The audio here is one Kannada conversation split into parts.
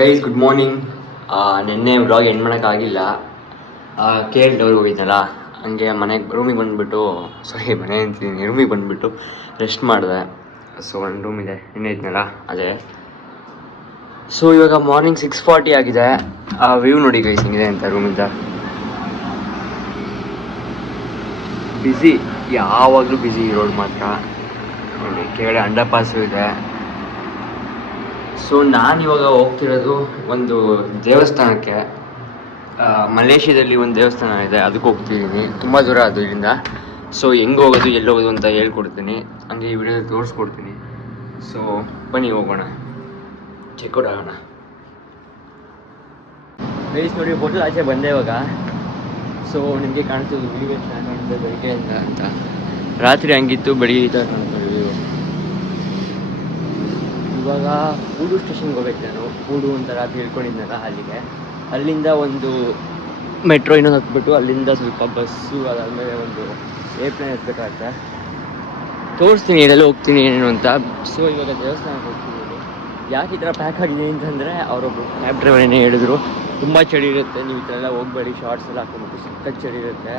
Guys good morning. ನಿನ್ನೆ ವ್ಲಾಗ್ ಎಂಡ್ ಮಾಡೋಕ್ಕಾಗಿಲ್ಲ. ಕೇರಳದವ್ರಿಗೆ ಹೋಗಿದ್ನಲ್ಲ, ಹಂಗೆ ರೂಮಿಗೆ ಬಂದುಬಿಟ್ಟು ಮನೆ ಅಂತೀನಿ, ರೂಮಿಗೆ ಬಂದುಬಿಟ್ಟು ರೆಸ್ಟ್ ಮಾಡಿದೆ. ಸೊ ಒಂದು ರೂಮ್ ಇದೆ, ನಿನ್ನೆ ಇದ್ನಲ್ಲ ಅದೇ. ಸೊ ಇವಾಗ ಮಾರ್ನಿಂಗ್ 6:40 ಆಗಿದೆ. ಆ ವ್ಯೂ ನೋಡಿ ಗೈಸ್ ಹಿಂಗಿದೆ ಅಂತ ರೂಮಿಂದ. ಬ್ಯುಸಿ, ಯಾವಾಗಲೂ ಬ್ಯುಸಿ ಈ ರೋಡ್ ಮಾತ್ರ. ನೋಡಿ ಕೆಳಗಡೆ ಅಂಡರ್ ಪಾಸು ಇದೆ. ಸೊ ನಾನಿವಾಗ ಹೋಗ್ತಿರೋದು ಒಂದು ದೇವಸ್ಥಾನಕ್ಕೆ. ಮಲೇಷ್ಯಾದಲ್ಲಿ ಒಂದು ದೇವಸ್ಥಾನ ಇದೆ, ಅದಕ್ಕೆ ಹೋಗ್ತಿದ್ದೀನಿ. ತುಂಬ ದೂರ ಅದು ಇಲ್ಲಿಂದ. ಸೊ ಹೆಂಗೆ ಹೋಗೋದು ಎಲ್ಲಿ ಹೋಗೋದು ಅಂತ ಹೇಳ್ಕೊಡ್ತೀನಿ, ಹಂಗೆ ಈ ವಿಡಿಯೋದಲ್ಲಿ ತೋರಿಸ್ಕೊಡ್ತೀನಿ. ಸೊ ಬನ್ನಿ ಹೋಗೋಣ, ಚೆಕ್ಔಟ್ ಆಗೋಣ. ಗೈಸ್ ನೋಡಿ, ಹೋಟೆಲ್ ಆಚೆ ಬಂದೆ ಇವಾಗ. ಸೊ ನಿಮಗೆ ಕಾಣಿಸ್ತಿದ್ದು ವ್ಯೂ ಎಷ್ಟು ಚೆನ್ನಾಗಿ ಕಾಣಿಸ್ತದೆ ಬೆಳಿಗ್ಗೆಯಿಂದ ಅಂತ. ರಾತ್ರಿ ಹಂಗಿತ್ತು, ಬೆಳಿಗ್ಗೆ ಈ ಥರ ಕಾಣಿಸ್ತದೆ ವ್ಯೂ. ಇವಾಗ ಕೂಡು ಸ್ಟೇಷನ್ಗೆ ಹೋಗ್ಬೇಕು ನಾನು. ಕೂಡು ಅಂತ ರಾತ್ರಿ ಹೇಳ್ಕೊಂಡಿದ್ನಲ್ಲ ಅಲ್ಲಿಗೆ. ಅಲ್ಲಿಂದ ಒಂದು ಮೆಟ್ರೋ ಇನ್ನೊಂದು ಹತ್ಬಿಟ್ಟು ಅಲ್ಲಿಂದ ಸ್ವಲ್ಪ ಬಸ್ಸು, ಅದಾದಮೇಲೆ ಒಂದು ಏರ್ಪ್ಲೇನ್ ಹತ್ಬೇಕಾಗತ್ತೆ. ತೋರಿಸ್ತೀನಿ ಎಲ್ಲೆಲ್ಲ ಹೋಗ್ತೀನಿ ಏನೇನು ಅಂತ. ಸೊ ಇವಾಗ ದೇವಸ್ಥಾನಕ್ಕೆ ಹೋಗ್ತಿದ್ದೀನಿ. ಯಾಕೆ ಈ ಥರ ಪ್ಯಾಕ್ ಆಗಿದ್ದೀನಿ ಅಂತಂದರೆ, ಅವರೊಬ್ಬರು ಕ್ಯಾಬ್ ಡ್ರೈವರ್ ಏನೇ ಹೇಳಿದ್ರು, ತುಂಬ ಚಳಿ ಇರುತ್ತೆ, ನೀವು ಈ ಥರ ಎಲ್ಲ ಹೋಗಬೇಡಿ, ಶಾರ್ಟ್ಸ್ ಎಲ್ಲ ಹಾಕೊಂಡ್ಬಿಟ್ಟು ಸಖತ್ ಚಳಿ ಇರುತ್ತೆ.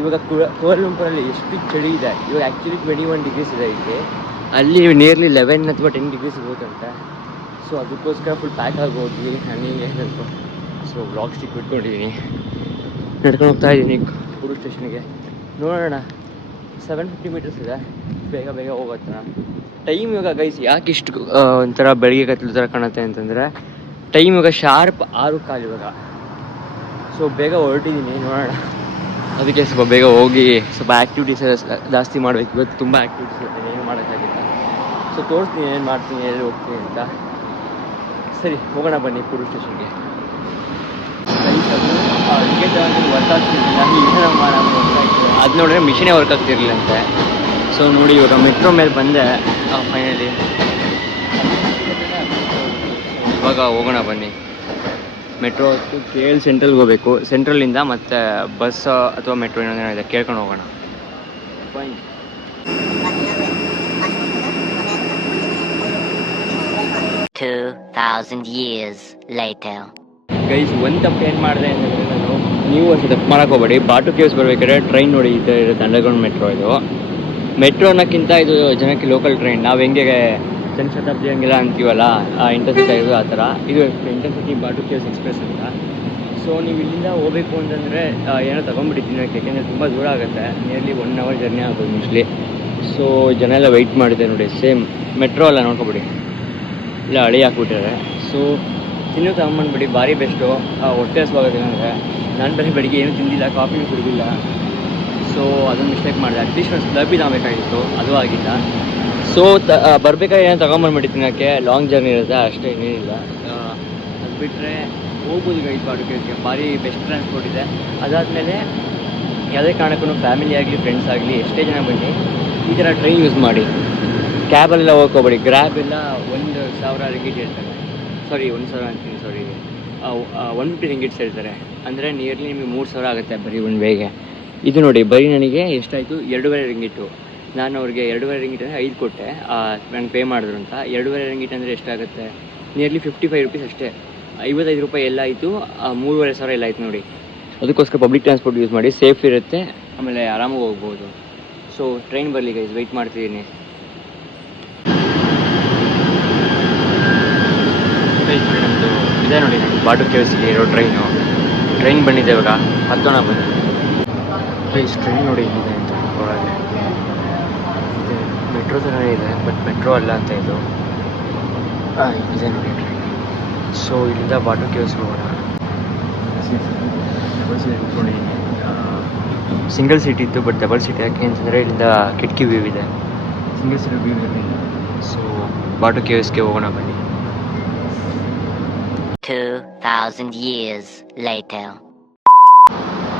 ಇವಾಗ ಕುವಾಲಂಪುರಲ್ಲಿ ಎಷ್ಟು ಚಳಿ ಇದೆ. ಇವಾಗ ಆ್ಯಕ್ಚುಲಿ 21 ಡಿಗ್ರೀಸ್ ಇದೆ ಇಲ್ಲಿ. ಅಲ್ಲಿ ನಿಯರ್ಲಿ 11 ಅಥವಾ 10 ಡಿಗ್ರೀಸ್ ಇರುತ್ತಂತೆ. ಸೊ ಅದಕ್ಕೋಸ್ಕರ ಫುಲ್ ಪ್ಯಾಕ್ ಆಗಿ ಹೋಗಿ ನನಗೆ ಸ್ವಲ್ಪ ವ್ಲಾಗ್ ಸ್ಟಿಕ್ ಬಿಟ್ಕೊಂಡಿದ್ದೀನಿ. ನಡ್ಕೊಂಡು ಹೋಗ್ತಾ ಇದ್ದೀನಿ ಕೂಡು ಸ್ಟೇಷನ್ಗೆ. ನೋಡೋಣ, 750 ಮೀಟರ್ಸ್ ಇದೆ, ಬೇಗ ಬೇಗ ಹೋಗೋತ್ತನ. ಟೈಮ್ ಇವಾಗ ಗೈಸ್ ಯಾಕೆ ಇಷ್ಟು ಒಂಥರ ಬೆಳಿಗ್ಗೆ ಕತ್ತಲು ಥರ ಕಾಣುತ್ತೆ ಅಂತಂದರೆ, ಟೈಮ್ ಇವಾಗ ಶಾರ್ಪ್ 6:15 ಇವಾಗ. ಸೊ ಬೇಗ ಹೊರಟಿದ್ದೀನಿ, ನೋಡೋಣ. ಅದಕ್ಕೆ ಸ್ವಲ್ಪ ಬೇಗ ಹೋಗಿ ಸ್ವಲ್ಪ ಆ್ಯಕ್ಟಿವಿಟೀಸ್ ಜಾಸ್ತಿ ಮಾಡಬೇಕು. ಇವತ್ತು ತುಂಬ ಆ್ಯಕ್ಟಿವಿಟೀಸ್ ಇರುತ್ತೆ, ಏನು ಮಾಡೋಕ್ಕಾಗಿಲ್ಲ. ಸೊ ತೋರಿಸ್ತೀನಿ ಏನು ಮಾಡ್ತೀನಿ, ಎಲ್ಲಿ ಹೋಗ್ತೀನಿ ಅಂತ. ಸರಿ ಹೋಗೋಣ ಬನ್ನಿ ಕೂಡು ಸ್ಟೇಷನ್ಗೆ. ವರ್ಕ್ ಆಗ್ತಿರಲಿಲ್ಲ, ಅದು ನೋಡಿದ್ರೆ ಮಿಷಿನೇ ವರ್ಕ್ ಆಗ್ತಿರ್ಲಿಲ್ಲ ಅಂತೆ. ಸೊ ನೋಡಿ ಇವಾಗ ಮೆಟ್ರೋ ಮೇಲೆ ಬಂದೆ ಫೈನಲಿ. ಇವಾಗ ಹೋಗೋಣ ಬನ್ನಿ. ಮೆಟ್ರೋ ಹೊತ್ತು KL ಸೆಂಟ್ರಲ್ಗೆ ಹೋಗಬೇಕು. ಸೆಂಟ್ರಲಿಂದ ಮತ್ತೆ ಬಸ್ ಅಥವಾ ಮೆಟ್ರೋ ಏನೋ ಇದೆ, ಕೇಳ್ಕೊಂಡು ಹೋಗೋಣ. ಫೈನ್. 2000 years later. ಗೈಸ್ ಒಂದು ತಪ್ಪು ಏನು ಮಾಡಿದೆ ಅಂತಂದರೆ, ನೀವು ಅಷ್ಟು ತಪ್ಪು ಮಾಡೋಕೆ ಹೋಗಬೇಡಿ. ಬಾಟು ಕೇವ್ಸ್ ಬರಬೇಕಾದ್ರೆ ಟ್ರೈನ್ ನೋಡಿ ಈ ಥರ ಇರುತ್ತೆ, ಅಂಡರ್ಗ್ರೌಂಡ್ ಮೆಟ್ರೋ ಇದು. ಮೆಟ್ರೋ ಅನ್ನೋಕ್ಕಿಂತ ಇದು ಜನಕ್ಕೆ ಲೋಕಲ್ ಟ್ರೈನ್. ನಾವು ಹೆಂಗೆ ಜನಶತಾಬ್ದಿ ಹಂಗೆಲ್ಲ ಅಂತೀವಲ್ಲ, ಇಂಟರ್ಸಿಟಿ ಇದು ಆ ಥರ. ಇದು ಇಂಟರ್ಸಿಟಿ ಬಾಟು ಕೇವ್ಸ್ ಎಕ್ಸ್ಪ್ರೆಸ್ ಅಂತ. ಸೊ ನೀವು ಇಲ್ಲಿಂದ ಹೋಗಬೇಕು ಅಂತಂದರೆ ಏನೋ ತೊಗೊಂಡ್ಬಿಟ್ಟಿದ್ದೀನಿ, ಯಾಕೆಂದರೆ ತುಂಬ ದೂರ ಆಗುತ್ತೆ. ನಿಯರ್ಲಿ 1 hour ಜರ್ನಿ ಆಗೋದು ಮೋಸ್ಟ್ಲಿ. ಸೊ ಜನ ಎಲ್ಲ ವೆಯ್ಟ್ ಮಾಡಿದೆ ನೋಡಿ. ಸೇಮ್ ಮೆಟ್ರೋ ಅಲ್ಲ, ನೋಡ್ಕೊಬಿಡಿ, ಇಲ್ಲ ಹಳಿ ಹಾಕ್ಬಿಟ್ಟಿದ್ದಾರೆ. ಸೊ ತಿನ್ನೋ ತಗೊಂಬಂದ್ಬಿಡಿ, ಭಾರಿ ಬೆಸ್ಟು. ಹೊಟ್ಟೆ ಹಸ್ವಾಗೋದಿಲ್ಲ ಅಂದರೆ. ನಾನು ಬರೀ ಬೆಳಿಗ್ಗೆ ಏನೂ ತಿಂದಿಲ್ಲ, ಕಾಫಿನೂ ಕುಡಿದಿಲ್ಲ. ಸೊ ಅದನ್ನು ಮಿಸ್ಟೇಕ್ ಮಾಡಿದೆ. ಅಟ್ಲೀಸ್ಟ್ ಒಂದು ಸ್ಲಬ್ ಆಗಬೇಕಾಗಿತ್ತು, ಅದು ಆಗಿಲ್ಲ. ಸೊ ಬರಬೇಕಾದ್ರೆ ಏನೋ ತೊಗೊಂಬಂದ್ಬಿಟ್ಟು ತಿನ್ನೋಕ್ಕೆ. ಲಾಂಗ್ ಜರ್ನಿ ಇರುತ್ತೆ ಅಷ್ಟೇ, ಇನ್ನೇನಿಲ್ಲ. ಅದು ಬಿಟ್ಟರೆ ಹೋಗ್ಬೋದು ಗೈಸ್ ಬಾಟು ಕೇವ್ಸ್ಗೆ, ಭಾರಿ ಬೆಸ್ಟ್ ಟ್ರಾನ್ಸ್ಪೋರ್ಟ್ ಇದೆ. ಅದಾದಮೇಲೆ ಯಾವುದೇ ಕಾರಣಕ್ಕೂ ಫ್ಯಾಮಿಲಿ ಆಗಲಿ ಫ್ರೆಂಡ್ಸ್ ಆಗಲಿ ಎಷ್ಟೇ ಜನ ಬನ್ನಿ, ಈ ಥರ ಟ್ರೈನ್ ಯೂಸ್ ಮಾಡಿ. ಕ್ಯಾಬಲ್ಲೆಲ್ಲ ಹೋಗ್ಕೋಬೇಡಿ. ಗ್ರ್ಯಾಬ್ ಎಲ್ಲ 1,000 ರಿಂಗಿಟ್ ಹೇಳ್ತಾರೆ. ಸಾರಿ 1,000 ಅಂತೀನಿ, ಸಾರಿ 150 ರಿಂಗಿಟ್ಸ್ ಹೇಳ್ತಾರೆ. ಅಂದರೆ ನಿಯರ್ಲಿ ನಿಮಗೆ 3,000 ಆಗುತ್ತೆ ಬರೀ ಒಂದು ವೇಗೆ. ಇದು ನೋಡಿ, ಬರೀ ನನಗೆ ಎಷ್ಟಾಯಿತು, 2.5 ರಿಂಗಿಟ್ಟು. ನಾನು ಅವ್ರಿಗೆ 2.5 ರಿಂಗಿಟ್ ಅಂದರೆ 5 ಕೊಟ್ಟೆ, ನಾನು ಪೇ ಮಾಡಿದ್ರು ಅಂತ. 2.5 ರಿಂಗಿಟ್ ಅಂದರೆ ಎಷ್ಟಾಗುತ್ತೆ, ನಿಯರ್ಲಿ 55 ರೂಪೀಸ್ ಅಷ್ಟೇ. 55 ರೂಪಾಯಿ ಎಲ್ಲ ಆಯಿತು, 3,500 ಎಲ್ಲ ಆಯಿತು ನೋಡಿ. ಅದಕ್ಕೋಸ್ಕರ ಪಬ್ಲಿಕ್ ಟ್ರಾನ್ಸ್ಪೋರ್ಟ್ ಯೂಸ್ ಮಾಡಿ, ಸೇಫ್ ಇರುತ್ತೆ, ಆಮೇಲೆ ಆರಾಮಾಗಿ ಹೋಗ್ಬೋದು. ಸೊ ಟ್ರೈನ್ ಬರಲಿ ಗೈಸ್, ವೆಯ್ಟ್ ಮಾಡ್ತಿದ್ದೀನಿ. ನಮ್ಮದು ಇದೆ ನೋಡಿ, ನಮ್ಮದು ಬಾಟು ಕೇವ್ಸ್ಗೆ ಇರೋ ಟ್ರೈನ್ ಬಂದಿದೆ ಇವಾಗ, ಹತ್ತೋಣ ಬನ್ನಿ. ಗೈಸ್ ಟ್ರೈನ್ ನೋಡಿ ಇದೆ ಅಂತ ಒಳಗೆ ಇದೆ. ಮೆಟ್ರೋ ಥರನೇ ಇದೆ, ಬಟ್ ಮೆಟ್ರೋ ಅಲ್ಲ ಅಂತ ಇದು. ಇದೆ ನೋಡಿ ಟ್ರೈನ್. ಸೊ ಇಲ್ಲಿಂದ ಬಾಟು ಕೇವ್ಸ್ಗೆ ಹೋಗೋಣ. ಡಬಲ್ ಸೀಟ್ ಇಟ್ಕೊಂಡಿದ್ದೀನಿ. ಸಿಂಗಲ್ ಸೀಟ್ ಇತ್ತು, ಬಟ್ ಡಬಲ್ ಸೀಟ್ ಯಾಕೆ ಅಂತಂದರೆ ಇಲ್ಲಿಂದ ಕಿಟಕಿ ವ್ಯೂ ಇದೆ, ಸಿಂಗಲ್ ಸೀಟ್ ವ್ಯೂ ಇರಲಿಲ್ಲ. ಸೊ ಬಾಟು ಕೇವ್ಸ್ಗೆ ಹೋಗೋಣ ಬನ್ನಿ. 2000 years later.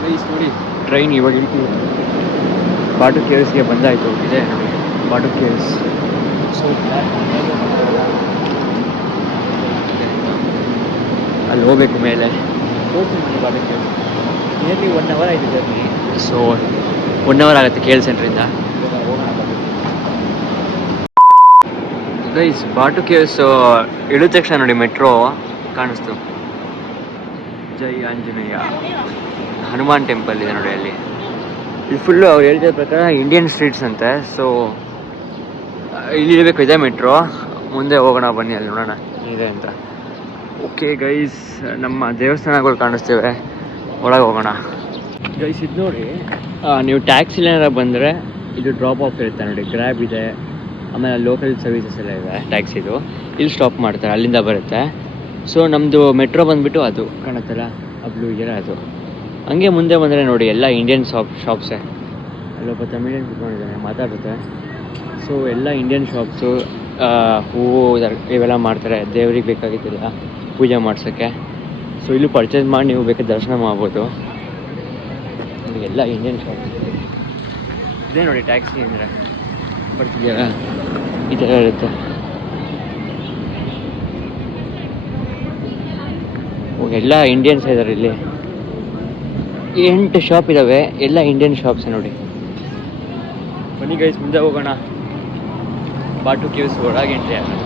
ಗೈಸ್ ನೋಡಿ, ಟ್ರೈನ್ ಇವಾಗ ಇಳ್ತೀವಿ. ಬಾಟು ಕೇವ್ಸ್ಗೆ ಬಂದಾಯಿತು. ಇದೆ ನೋಡಿ ಬಾಟು ಕೇವ್ಸ್. ಸೊ ಅಲ್ಲಿ ಹೋಗ್ಬೇಕು ಮೇಲೆ. ತೋರಿಸ್ತೀನಿ ಬಾಟು ಕೇವ್ಸ್. ನಿಯರ್ಲಿ 1 hour ಆಯಿತು ಜರ್ನಿ. ಸೊ 1 hour ಆಗುತ್ತೆ KL ಸೆಂಟ್ರಿಂದ. ಗೈಸ್ ಬಾಟು ಕೇವ್ಸ್ ಇಳಿದ ತಕ್ಷಣ ನೋಡಿ ಮೆಟ್ರೋ ಕಾಣಿಸ್ತು. ಜೈ ಆಂಜನೇಯ ಹನುಮಾನ್ ಟೆಂಪಲ್ ಇದೆ ನೋಡಿ ಅಲ್ಲಿ. ಇದು ಫುಲ್ಲು ಅವ್ರು ಹೇಳ್ತಿದ್ದ ಪ್ರಕಾರ ಇಂಡಿಯನ್ ಸ್ಟ್ರೀಟ್ಸ್ ಅಂತೆ. ಸೊ ಇಲ್ಲಿ ಇರಬೇಕು, ಇದೆ ಮೆಟ್ರೋ. ಮುಂದೆ ಹೋಗೋಣ ಬನ್ನಿ, ಅಲ್ಲಿ ನೋಡೋಣ ಇದೆ ಅಂತ. ಓಕೆ ಗೈಸ್, ನಮ್ಮ ದೇವಸ್ಥಾನಗಳು ಕಾಣಿಸ್ತೇವೆ, ಒಳಗೆ ಹೋಗೋಣ. ಗೈಸ್ ಇದು ನೋಡಿ, ನೀವು ಟ್ಯಾಕ್ಸಿಲಿ ಏನಾರ ಬಂದರೆ ಇದು ಡ್ರಾಪ್ ಆಫ್ ಇರುತ್ತೆ ನೋಡಿ. ಗ್ರ್ಯಾಬ್ ಇದೆ, ಆಮೇಲೆ ಲೋಕಲ್ ಸರ್ವಿಸಸ್ ಎಲ್ಲ ಇದೆ ಟ್ಯಾಕ್ಸಿದು. ಇಲ್ಲಿ ಸ್ಟಾಪ್ ಮಾಡ್ತಾರೆ, ಅಲ್ಲಿಂದ ಬರುತ್ತೆ. ಸೊ ನಮ್ಮದು ಮೆಟ್ರೋ ಬಂದುಬಿಟ್ಟು ಅದು ಕಾಣುತ್ತಲ್ಲ, ಬ್ಲೂ ಇದೆಯಲ್ಲ ಅದು. ಹಂಗೆ ಮುಂದೆ ಬಂದರೆ ನೋಡಿ ಎಲ್ಲ ಇಂಡಿಯನ್ ಶಾಪ್ಸೇ. ಅಲ್ಲೊಬ್ಬ ತಮಿಳಿಯನ್ ಕುತ್ಕೊಂಡಿದ್ದಾನೆ, ಮಾತಾಡುತ್ತೆ. ಸೊ ಎಲ್ಲ ಇಂಡಿಯನ್ ಶಾಪ್ಸು, ಹೂವು ಇವೆಲ್ಲ ಮಾಡ್ತಾರೆ, ದೇವ್ರಿಗೆ ಬೇಕಾಗಿದ್ದಿಲ್ಲ ಪೂಜೆ ಮಾಡ್ಸೋಕ್ಕೆ. ಸೊ ಇಲ್ಲೂ ಪರ್ಚೇಸ್ ಮಾಡಿ ನೀವು ಬೇಕಾದ್ರೆ ದರ್ಶನ ಮಾಡ್ಬೋದು. ಎಲ್ಲ ಇಂಡಿಯನ್ ಶಾಪ್ಸ್ ಇದೇ ನೋಡಿ. ಟ್ಯಾಕ್ಸಿ ಅಂದರೆ ಬರ್ತಿದ್ದೀರಾ, ಈ ಥರ ಇರುತ್ತೆ. ಎಲ್ಲ ಇಂಡಿಯನ್ಸ್ ಇದ್ದಾರೆ ಇಲ್ಲಿ. 8 ಶಾಪ್ ಇದ್ದಾವೆ, ಎಲ್ಲ ಇಂಡಿಯನ್ ಶಾಪ್ಸ್ ನೋಡಿ. ಬನ್ನಿ ಗೈಸ್, ಮುಂದೆ ಹೋಗೋಣ. ಬಾಟು ಕೇವ್ಸ್ ಒಳಗೆ ಎಂಟ್ರಿ ಆಗೋಣ.